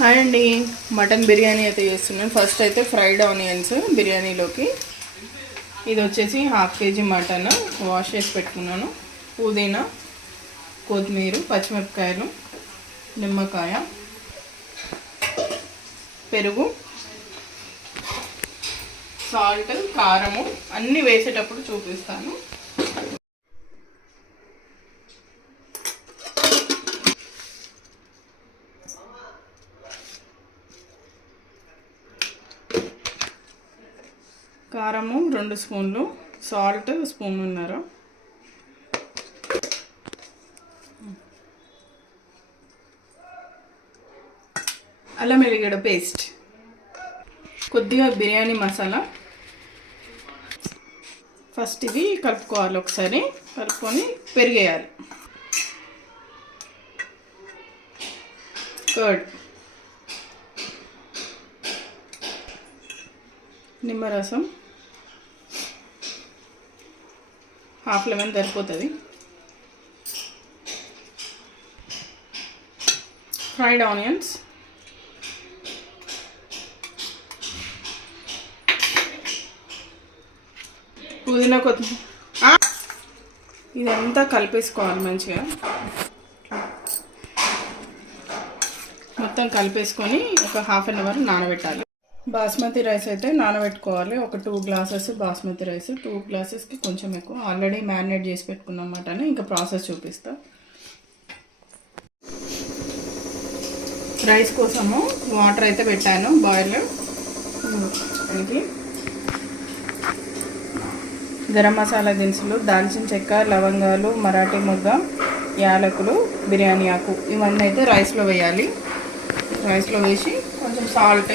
Hi అండి, mutton biryani అయితే చేస్తున్నాను. ఫస్ట్ అయితే ఫ్రైడ్ ఆనియన్స్ బిర్యానీలోకి. ఇది వచ్చేసి 1/2 kg మటన్ వాష్ చేసి పెట్టుకున్నాను. పుదీనా, కొత్తిమీర, పచ్చిమిరపకాయలు, నిమ్మకాయ, పెరుగు, సాల్ట్, కారము అన్నీ వేసేటప్పుడు చూపిస్తాను. కారము 2 స్పూన్లు, సాల్ట్ స్పూన్నర, అల్లం ఎల్లిగడ్డ పేస్ట్, కొద్దిగా బిర్యానీ మసాలా. ఫస్ట్ ఇది కలుపుకోవాలి, ఒకసారి కలుపుకొని పెరిగేయాలి. కర్డ్, నిమ్మరసం, 1/2 లెమన్ సరిపోతుంది. ఫ్రైడ్ ఆనియన్స్, పుదీనా, కొత్తిమీర. ఇదంతా కలిపేసుకోవాలి మంచిగా. మొత్తం కలిపేసుకొని ఒక 1/2 అవర్ నానబెట్టాలి. బాస్మతి రైస్ అయితే నానబెట్టుకోవాలి. ఒక 2 గ్లాసెస్ బాస్మతి రైస్. 2 గ్లాసెస్కి కొంచెం ఎక్కువ. ఆల్రెడీ మ్యారినేట్ చేసి పెట్టుకున్నాం మటన్. ఇంకా ప్రాసెస్ చూపిస్తా. రైస్ కోసము వాటర్ అయితే పెట్టాను బాయిల్. ఇది గరం మసాలా దినుసులు, దాల్చిన చెక్క, లవంగాలు, మరాఠీ మొగ్గ, యాలకులు, బిర్యానీ ఆకు ఇవన్నీ అయితే రైస్లో వేయాలి. రైస్లో వేసి కొంచెం సాల్ట్,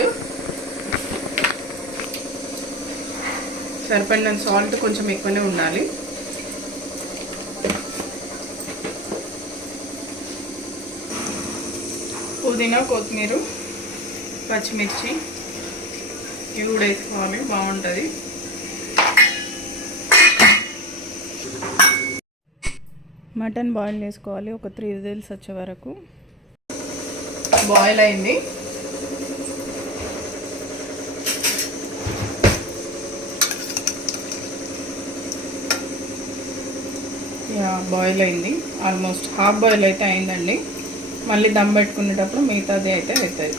సరిపడినంత సాల్ట్ కొంచెం ఎక్కువనే ఉండాలి. పుదీనా, కొత్తిమీర, పచ్చిమిర్చి ఇవి కూడా వేసుకోవాలి, బాగుంటుంది. మటన్ బాయిల్ చేసుకోవాలి. ఒక 3 విజిల్స్ వచ్చే వరకు. బాయిల్ అయింది. బాయిల్ అయింది. ఆల్మోస్ట్ హాఫ్ బాయిల్ అయితే అయిందండి. మళ్ళీ దమ్ పెట్టుకునేటప్పుడు మిగతాది అయితే అవుతుంది.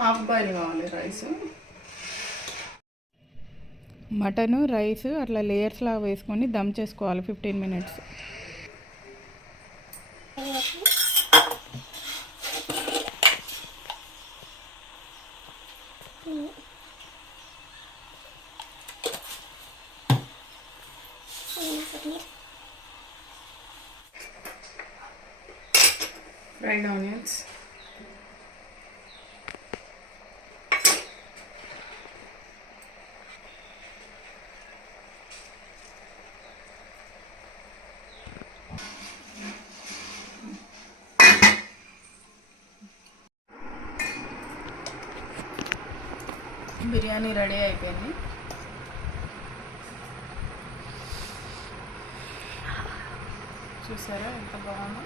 హాఫ్ బాయిల్ కావాలి రైస్. మటను, రైస్ అట్లా లేయర్స్లా వేసుకొని దమ్ చేసుకోవాలి 15 minutes. Fried onions, biryani ready అయిపోయింది. చూసారా ఎంత బాగుందో.